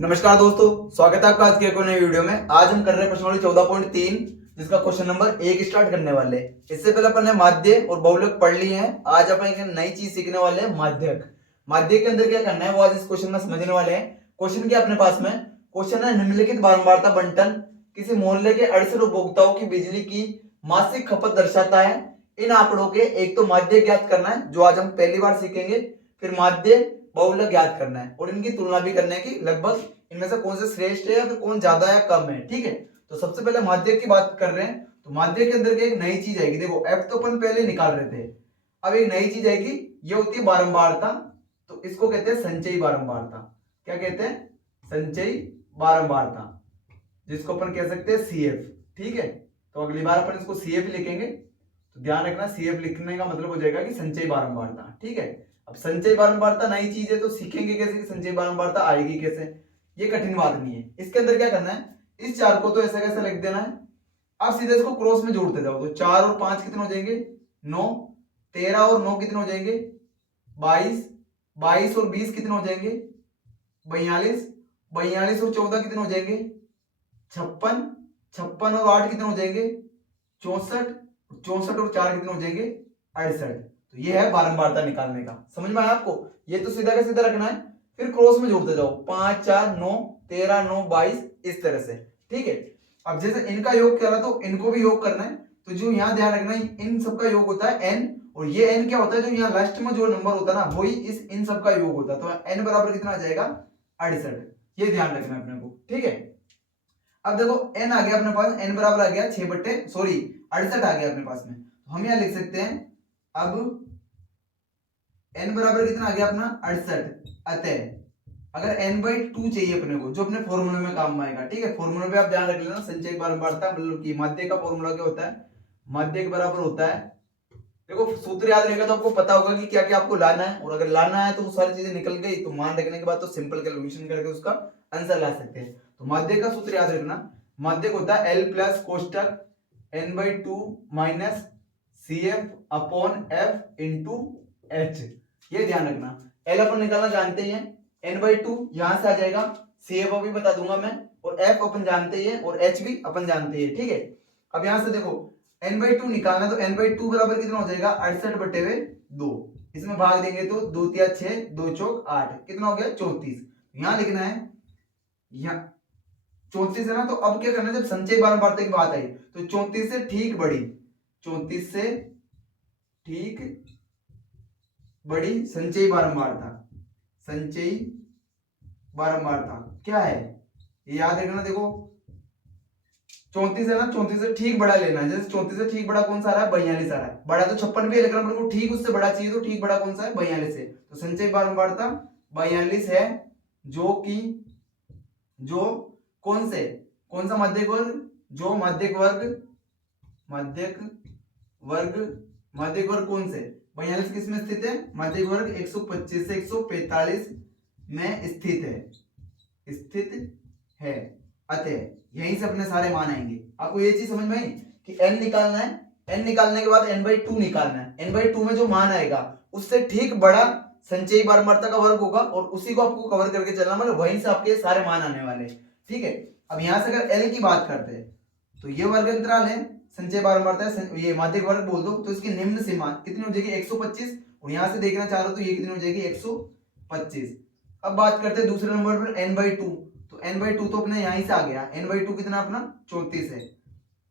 नमस्कार दोस्तों, स्वागत है आपका आज के एक और नई वीडियो में। आज हम कर रहे हैं प्रश्नावली 14.3 जिसका क्वेश्चन नंबर 1 स्टार्ट करने वाले हैं। इससे पहले अपन ने माध्य और बहुलक पढ़ लिए हैं। आज अपन एक नई चीज सीखने वाले हैं, माध्यक। माध्यक के अंदर क्या करना है वो आज इस क्वेश्चन में समझने वाले हैं। क्वेश्चन क्या अपने पास में क्वेश्चन है, निम्नलिखित बारंबारता बंटन किसी मोहल्ले के 68 उपभोक्ताओं की बिजली की मासिक खपत दर्शाता है। इन आंकड़ों के एक तो माध्य ज्ञात करना है जो आज हम पहली बार सीखेंगे, फिर माध्य बहुलक ज्ञात करना है और इनकी तुलना भी करने की लगभग इनमें से कौन से श्रेष्ठ है या फिर कौन ज्यादा या कम है। ठीक है, तो सबसे पहले माध्य की बात कर रहे हैं। तो माध्य के अंदर एक नई चीज आएगी। देखो एफ तो अपन पहले निकाल रहे थे, अब एक नई चीज आएगी, ये होती है बारंबारता। तो इसको कहते हैं संचयी बारंबारता। क्या कहते हैं? संचयी बारंबारता, जिसको अपन कह सकते हैं सीएफ। ठीक है, तो अगली बार अपन इसको सीएफ लिखेंगे तो ध्यान रखना, सीएफ लिखने का मतलब हो जाएगा कि संचयी बारंबारता। ठीक है, अब संचयी बारंबारता नई चीज है तो सीखेंगे कैसे कि संचयी बारंबारता आएगी कैसे। ये कठिन बात नहीं है। इसके अंदर क्या करना है, इस चार को तो ऐसा कैसे लिख देना है, आप सीधे इसको क्रॉस में जोड़ते जाओ। तो 4 और 5 कितने हो जाएंगे? 9। 13 और 9 कितने हो जाएंगे? 22। 22 और 20 कितने हो जाएंगे? 42। 42 और 14 कितने हो जाएंगे? 56। 56 और 8 कितने हो जाएंगे? 64। 64 और 4 कितने हो जाएंगे? 68। तो ये है बारंबारता निकालने का। समझ में आया आपको? ये तो सीधा का सीधा रखना है, फिर क्रॉस में जोड़ते जाओ। 5 4 9 13 9 22 इस तरह से। ठीक है, अब जैसे इनका योग किया था तो इनको भी योग करना है। तो जो यहाँ ध्यान रखना है, इन सबका योग होता है n, और ये n क्या होता है, जो यहाँ लास्ट में जो नंबर होता है ना वही इस इन सबका योग होता है। तो n बराबर कितना आ जाएगा? 68। ये ध्यान रखना है अपने को। ठीक है, अब देखो n आ गया अपने पास, n बराबर आ गया 68 आ गया अपने पास में। तो हम यहाँ लिख सकते हैं, अब n बराबर कितना आ गया अपना? 68। अतः अगर n/2 चाहिए अपने को, जो अपने फॉर्मूले में काम में आएगा। ठीक है, फॉर्मूले पे आप ध्यान रख लेना, संचयी बारंबारता मतलब कि माध्य का फॉर्मूला क्या होता है? माध्य के बराबर होता है, देखो सूत्र याद रहेगा तो आपको पता होगा कि क्या क्या आपको लाना है, और अगर लाना है तो वो सारी चीजें निकल गई तो मान रखने के बाद तो सिंपल कैलकुलेशन करके उसका आंसर ला सकते हैं। तो माध्य का सूत्र याद रखना, माध्य होता है L प्लस कोष्टक n/2 minus CF upon F into H। ये ध्यान रखना, L अपन निकालना जानते हैं, n/2 यहां से आ जाएगा, CF अभी बता दूंगा मैं, और F अपन जानते हैं और H भी अपन जानते हैं। ठीक है, अब यहां से देखो n/2 निकालना, तो n/2 बराबर कितना हो जाएगा? 68/2। इसमें भाग देंगे तो 2 तिया 6, 2 चौक 8, कितना हो गया? 34। यहां लिखना है, यहाँ 34 है ना। तो अब क्या करना है, जब संचयी बारंबारता की बात आई तो 34 से ठीक बड़ी, 34 से ठीक बड़ी संचयी बारंबारता, संचयी बारंबारता क्या है ये याद रखना। देखो 34 है ना, 34 से ठीक बड़ा लेना है। जैसे 34 से ठीक बड़ा कौन सा आ रहा है? 42 आ रहा है। बड़ा तो 56 भी है, लेकिन अपने को ठीक उससे बड़ा चाहिए, तो ठीक बड़ा कौन सा है? 42 है। तो संचयी बारंबारता 42 है, जो कि जो कौन से कौन सा मध्यक वर्ग? जो मध्यक वर्ग, मध्यक वर्ग, मध्यक वर्ग कौन से? 42 किस में स्थित है? मध्यक वर्ग 125 से 145 में स्थित है, स्थित है। अतः यहीं से अपने सारे मान आएंगे। आपको ये चीज समझ में आई कि n निकालना है, n निकालने के बाद n/2 निकालना है। n/2 में जो मान आएगा उससे ठीक बड़ा संचयी बारंबारता का वर्ग होगा, और उसी को आपको कवर करके चलना, मतलब वहीं से आपके सारे मान आने वाले हैं। ठीक है, अब यहां से अगर l की बात करते हैं तो ये वर्ग अंतराल है, संचयी बारंबारता है, ये माध्यक वर्ग बोल दो, तो इसकी निम्न सीमा कितनी हो जाएगी? 125। और यहां से देखना चाह रहे हो तो ये कितनी हो जाएगी? 125। अब बात करते हैं दूसरे नंबर पर n/2। तो n/2 तो अपने यहीं से आ गया, n/2 कितना अपना? 34 है।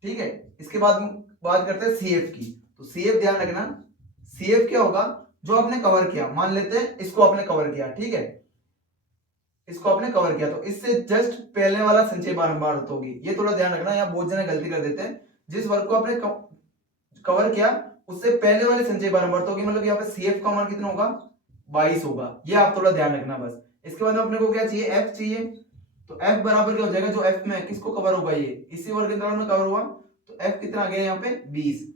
ठीक है, इसके बाद बात करते हैं CF की। तो CF ध्यान रखना, CF क्या होगा? जो आपने कवर किया, मान लेते हैं इसको आपने कवर किया। ठीक है, इसको आपने कवर किया तो इससे जस्ट पहले वाला संचयी बारंबारता होगी। ये थोड़ा ध्यान रखना, यहाँ बहुत जने गलती कर देते हैं। जिस वर्ग को आपने कवर किया उससे पहले वाले संचयी बारंबारता होगी, मतलब यहाँ पे CF का मान कितना होगा? 22 होगा। ये आप थोड़ा ध्यान रखना बस। इसके बाद अपने को क्या चाहिए? F चाहिए। तो F बराबर क्या हो जाएगा? जो F में किसको कवर होगा? ये इसी वर्ग अंतराल में कवर हुआ, तो F कितना आ गया यहाँ पे? 20।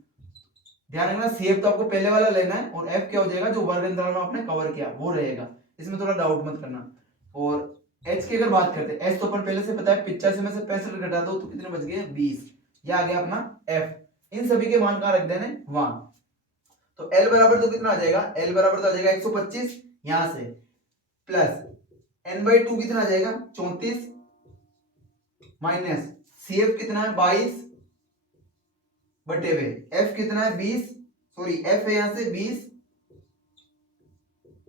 ध्यान रखना, CF तो आपको पहले वाला लेना है, और F क्या हो जाएगा? जो वर्ग अंतराल में आपने कवर किया वो रहेगा। इसमें थोड़ा डाउट मत करना। और H की अगर बात करते हैं, H तो अपन पहले से पता है, 85 में से 65 घटा दो तो कितने बच गए? 20। ये आ गया अपना F। इन सभी के मान कहां रख देने? वहां। तो L बराबर तो कितना आ जाएगा? L बराबर तो आ जाएगा 125 यहां से, प्लस n/2 कितना आ जाएगा 34 माइनस CF कितना है 22 बटे हुए F कितना है 20, सॉरी F है यहां से 20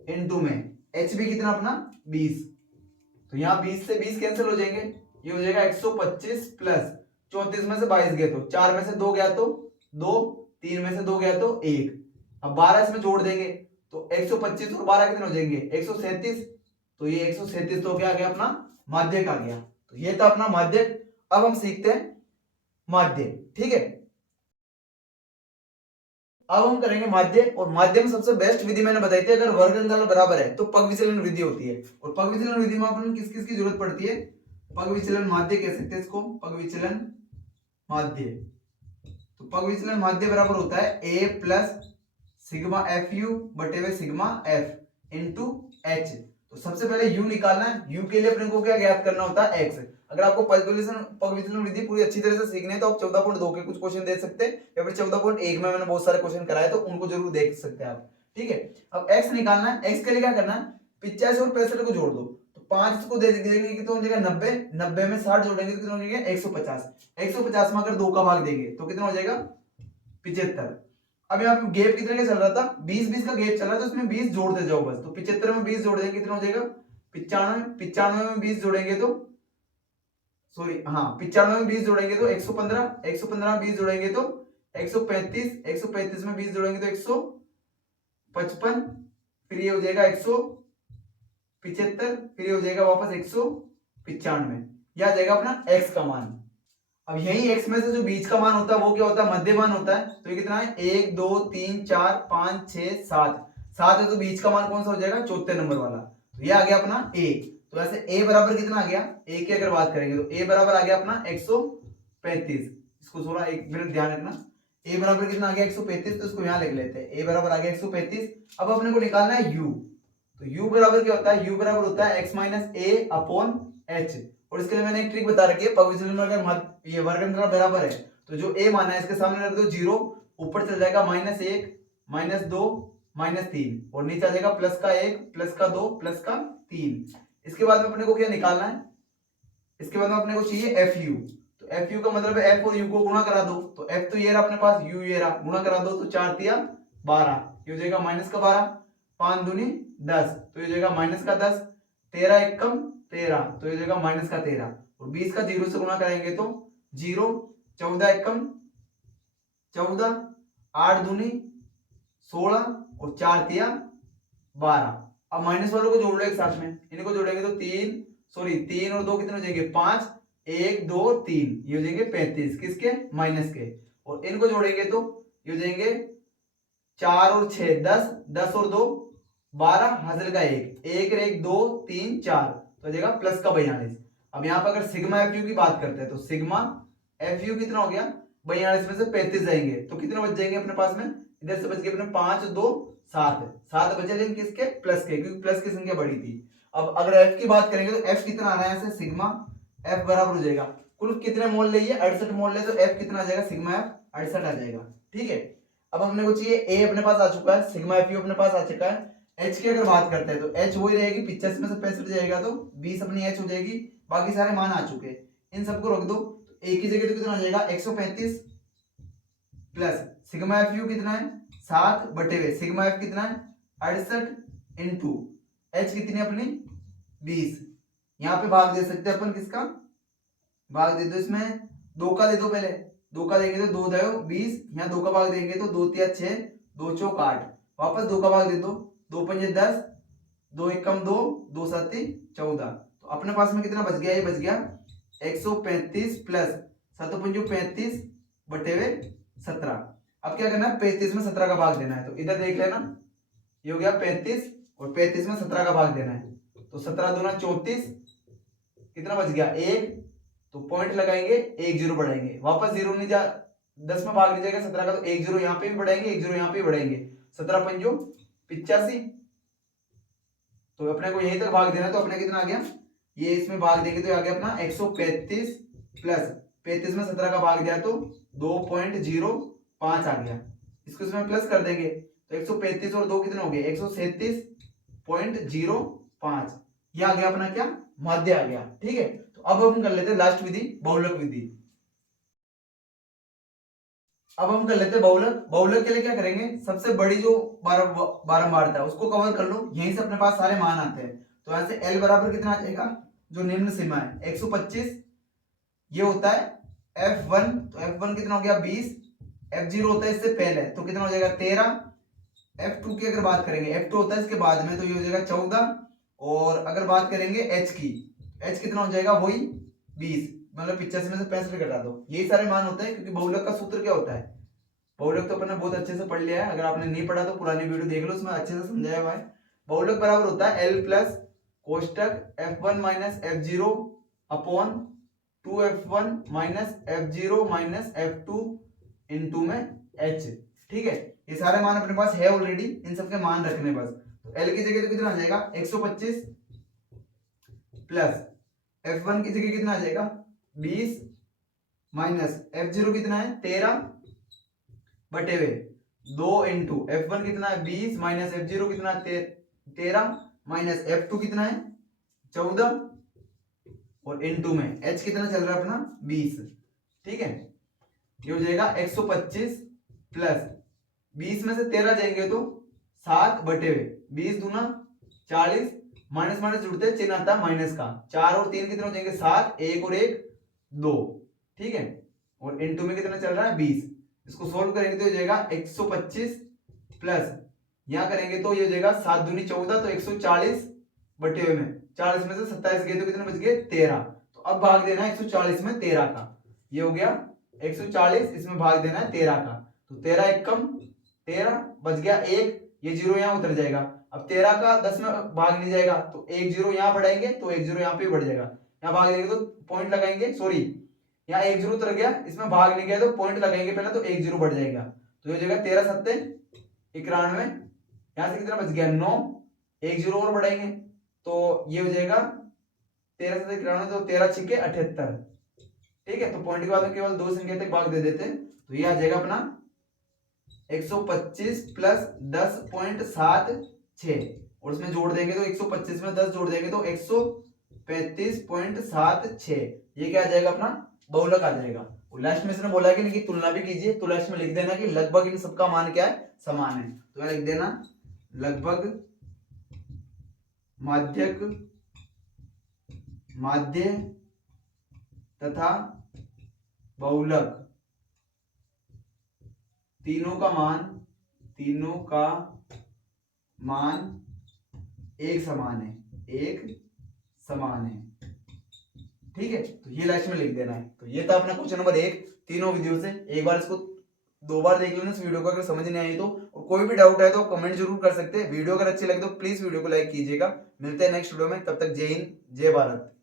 इनटू में HB कितना अपना 20। तो यहाँ 20 से 20 कैंसिल हो जाएंगे, ये हो जाएगा 125 प्लस 34 में से 22 गया तो 4 में से 2 गया तो 2, 3 में से 2 गया तो 1। अब 12 इसमें जोड़ देंगे तो 125 और 12 कितने हो जाएंगे 137। तो ये 137 तो क्या आ गया अपना माध्यक आ गया। तो ये था अपना माध्यक। अब हम सीखते हैं माध्य। ठीक है, अब हम करेंगे माध्य। और माध्य में सबसे बेस्ट विधि मैंने बताई थी, अगर वर्ग अंतराल बराबर है तो पग विचलन विधि होती है। और पग विचलन विधि में अपन किस किस की जरूरत पड़ती है, पग विचलन माध्य कह सकते हैं इसको, पग विचलन माध्य। तो पग विचलन माध्य बराबर होता है a plus sigma F you बटे हुए सिग्मा एफ इंटू एच। तो सबसे पहले u निकालना है, u के लिए अपने को क्या ज्ञात करना होता है x। अगर आपको पग विचलन विधि पूरी अच्छी तरह से सीखनी है तो आप 14.2 के कुछ क्वेश्चन दे सकते हैं, या फिर 14.1 में मैंने बहुत सारे क्वेश्चन कराए तो उनको जरूर देख सकते हैं आप। ठीक है, अब x निकालना है। x के लिए क्या करना है 85 और 65 को जोड़ दो, तो 5 को दे देंगे कि तो हो जाएगा 90, 90 में 60 जोड़ेंगे तो कितना हो जाएगा 150, 150 में अगर 2 का भाग देंगे तो कितना हो जाएगा 75। अब यहाँ पे गैप कितने का चल रहा था 20-20 का गैप चल रहा था, तो इसमें 20 जोड़ते जाओ बस। तो 75 में 20 जोड़ देंगे कितना हो जाएगा 95, 95 में 20 जोड़ेंगे तो सॉरी हाँ 95 में 20 जोड़ेंगे तो 115, 115 में 20 जोड़ेंगे तो 135, 135 में 20 जोड़ेंगे तो 155, फिर ये हो जाएगा 175, फिर ये हो जाएगा वापस 195। यह आ जाएगा अपना x का मान। अब यही x में से जो बीच का मान होता है वो क्या होता है मध्य मान होता है। तो ये कितना है 1 2 3 4 5 6 7, 7 है तो बीच का मान कौन सा हो जाएगा चौथे नंबर वाला। तो ये आ गया अपना a। तो ऐसे a बराबर कितना आ गया, a की अगर बात करेंगे तो a बराबर आ गया अपना 135। इसको थोड़ा एक मिनट ध्यान रखना, a बराबर कितना आ गया 135, तो इसको यहाँ लिख लेते हैं a बराबर आ गया 135। अब अपने को निकालना है u। तो u बराबर क्या होता है, u बराबर होता है x minus a upon h। और इसके लिए मैंने एक ट्रिक बता रखी है, पग विचलन में अगर ये वर्ग अंतराल बराबर है तो जो a माना है इसके सामने रख दो 0, ऊपर चल जाएगा -1 -2 -3 और नीचे आ जाएगा +1 +2 +3। इसके बाद में अपने को क्या निकालना है, इसके बाद में अपने को चाहिए fu। तो fu का मतलब है f और u को गुणा करा दो। तो f तो ये रहा अपने पास, u ये रहा, गुणा करा दो तो 4 तिया 12, ये हो जाएगा -12, 5 दूनी 10 तो ये हो जाएगा -10, 13 एकम 13 तो ये हो जाएगा -13, और 20 का 0 से गुणा करेंगे तो 0, 14 एकम 14, 8 दूनी 16 और 4 तिया 12। अब माइनस वालों को जोड़ लो एक साथ में, इनको जोड़ेंगे तो 3 और 2 कितने हो जाएंगे 5, 1 2 3 ये हो जाएंगे 35 किसके माइनस के। और इनको जोड़ेंगे तो ये हो जाएंगे 4 और 6 10, 10 और 2 12, हासिल का 1, 1 2 3 4 तो जाएगा +42। अब यहाँ पर अगर सिग्मा एफ यू की बात करते हैं तो सिग्मा एफ यू कितना हो गया 42 में से 35 जाएंगे तो कितने बच जाएंगे अपने पास में, इधर से बच गए अपने 5 2 7, 7 बचे लेकिन किसके प्लस के, क्योंकि प्लस की संख्या बड़ी थी। अब अगर एफ की बात करेंगे तो एफ कितना आ रहा है यहाँ से सिग्मा एफ बराबर हो जाएगा, कुल कितने मोल ले 68 मोल ले, तो एफ कितना आ जाएगा सिग्मा एफ 68 आ जाएगा। ठीक है, अब हमने को चाहिए ए अपने पास आ चुका है, सिग्मा एफ यू अपने पास आ चुका है। एच की अगर बात करते हैं तो एच वही रहेगी, 85 में से 65 जाएगा तो 20 अपनी एच हो जाएगी, बाकी सारे मान आ चुके हैं, इन सबको रख दो। तो ए की जगह तो कितना हो जाएगा 135 प्लस सिग्मा एफ यू कितना है 7 बटे हुए सिग्मा एफ कितना है 68 इंटू एच कितनी अपनी 20। यहाँ पे भाग दे सकते हैं अपन, किसका भाग दे दो, इसमें 2 का दे दो, पहले 2 का देंगे तो 2 दो 20, यहाँ 2 का भाग देंगे तो 2 तिया 6, 2 चौक 8, वापस 2 का भाग दे दो, 2 पंजे 10, 2 एकम 2, 2 7 14। तो अपने पास में कितना बच गया, ये बच गया 135 प्लस 7 पंजो 35 बटे हुए 17। अब क्या करना है 35 में 17 का भाग देना है, तो इधर देख लेना ये हो गया 35 और 35 में 17 का भाग देना है, तो 17 दूना 34, कितना बच गया 1, तो पॉइंट लगाएंगे 1 0 बढ़ाएंगे, वापस 0 नहीं जा 10 में भाग नहीं जाएगा 17 का, तो 1 0 यहाँ पे भी बढ़ाएंगे 1 0 यहाँ पे भी बढ़ाएंगे, 17 पंजो 85, तो अपने को यहीं तक भाग देना है। तो अपने कितना आ गया, ये इसमें भाग देंगे तो आ गया अपना 135 प्लस 35 में 17 का भाग दिया तो 2.05 आ गया, इसको इसमें प्लस कर देंगे तो 135 और 2 कितने हो गए 137.05, ये आ गया अपना क्या, माध्य आ गया। ठीक है, तो अब हम कर लेते हैं लास्ट विधि, बहुलक विधि। अब हम कर लेते हैं बहुलक। बहुलक के लिए क्या करेंगे, सबसे बड़ी जो बारंबारता है उसको कवर कर लो, यहीं से अपने पास सारे मान आते हैं। तो यहाँ से L बराबर कितना आ जाएगा, जो निम्न सीमा है 125, ये होता है F1, तो F1 कितना हो गया 20, F0 होता है इससे पहले तो कितना हो जाएगा 13, F2 की अगर बात करेंगे, F2 होता है इसके बाद में, तो ये हो जाएगा 14, और अगर बात करेंगे H की, H कितना हो जाएगा वही 20, मतलब 85 में से 65 घटा दो, यही सारे मान होते हैं। क्योंकि बहुलक का सूत्र क्या होता है, बहुलक तो अपन ने बहुत अच्छे से पढ़ लिया है, अगर आपने नहीं पढ़ा तो पुरानी वीडियो देख लो, उसमें अच्छे से समझाया हुआ है। बहुलक बराबर होता है L प्लस कोष्टक F1 minus F0 upon 2F1 minus F0 minus F2 into में H। ठीक है, ये सारे मान अपने पास है ऑलरेडी, इन सबके मान रखने बस। तो L की जगह तो कितना आ जाएगा 125 प्लस F1 की जगह कितना आ जाएगा 20 माइनस F0 कितना है 13 बटे हुए 2 इंटू F1 कितना है 20 माइनस F0 कितना है 13 माइनस F2 कितना है 14 और इनटू में H कितना चल रहा है अपना 20। ठीक है, ये हो जाएगा 125 प्लस 20 में से 13 जाएंगे तो 7 बटे हुए 20 दूना 40, माइनस माइनस जुड़ते हैं, चिन्ह आता है माइनस का, 4 और 3 कितने हो जाएंगे 7, 1 और 1 2। ठीक है, और इनटू में कितना चल रहा है 20, इसको सोल्व करेंगे तो हो जाएगा 125 प्लस यहां करेंगे तो ये हो जाएगा 7 दूनी 14, तो 140 बटे हुए में 40 में से 27 गए तो कितने बच गए 13। तो अब भाग देना है 140 में 13 का, ये हो गया 140, इसमें भाग देना है 13 का, तो 13 एक कम 13 बच गया 1, ये जीरो यहाँ उतर जाएगा। अब 13 का 10 में भाग नहीं जाएगा तो एक जीरो यहाँ बढ़ाएंगे तो एक जीरो यहाँ पे बढ़ जाएगा, यहाँ भाग देंगे तो पॉइंट लगाएंगे, सॉरी यहाँ एक जीरो उतर गया, इसमें भाग नहीं गया तो पॉइंट लगाएंगे पहले, तो एक जीरो बढ़ जाएगा, तो ये हो जाएगा 13 सत्ते 91, यहाँ से कितना बच गया 9, एक जीरो और बढ़ाएंगे तो ये हो जाएगा 13 सत्ते 91, तो 13 छिके 78। ठीक है, तो पॉइंट के बाद में केवल दो संख्या तक भाग दे देते हैं, तो ये आ जाएगा अपना 125 प्लस 10.76 और उसमें जोड़ देंगे तो 125 में 10 जोड़ देंगे तो 135.76, ये क्या आ जाएगा अपना बहुलक आ जाएगा। और लास्ट में इसने बोला कि इनकी तुलना भी कीजिए, तो लास्ट में लिख देना कि लगभग इन सबका मान क्या है समान है, तो मैं लिख देना लगभग माध्यक माध्य तथा बहुलक तीनों का मान एक समान है। ठीक है, तो ये लास्ट में लिख देना है। तो ये था अपना क्वेश्चन नंबर 1 तीनों विधियों से। एक बार इसको 2 बार देख लेना इस वीडियो को, अगर समझ नहीं आई तो, और कोई भी डाउट है तो कमेंट जरूर कर सकते हैं। वीडियो अगर अच्छी लगे तो प्लीज वीडियो को लाइक कीजिएगा। मिलते हैं नेक्स्ट वीडियो में, तब तक जय हिंद जय भारत।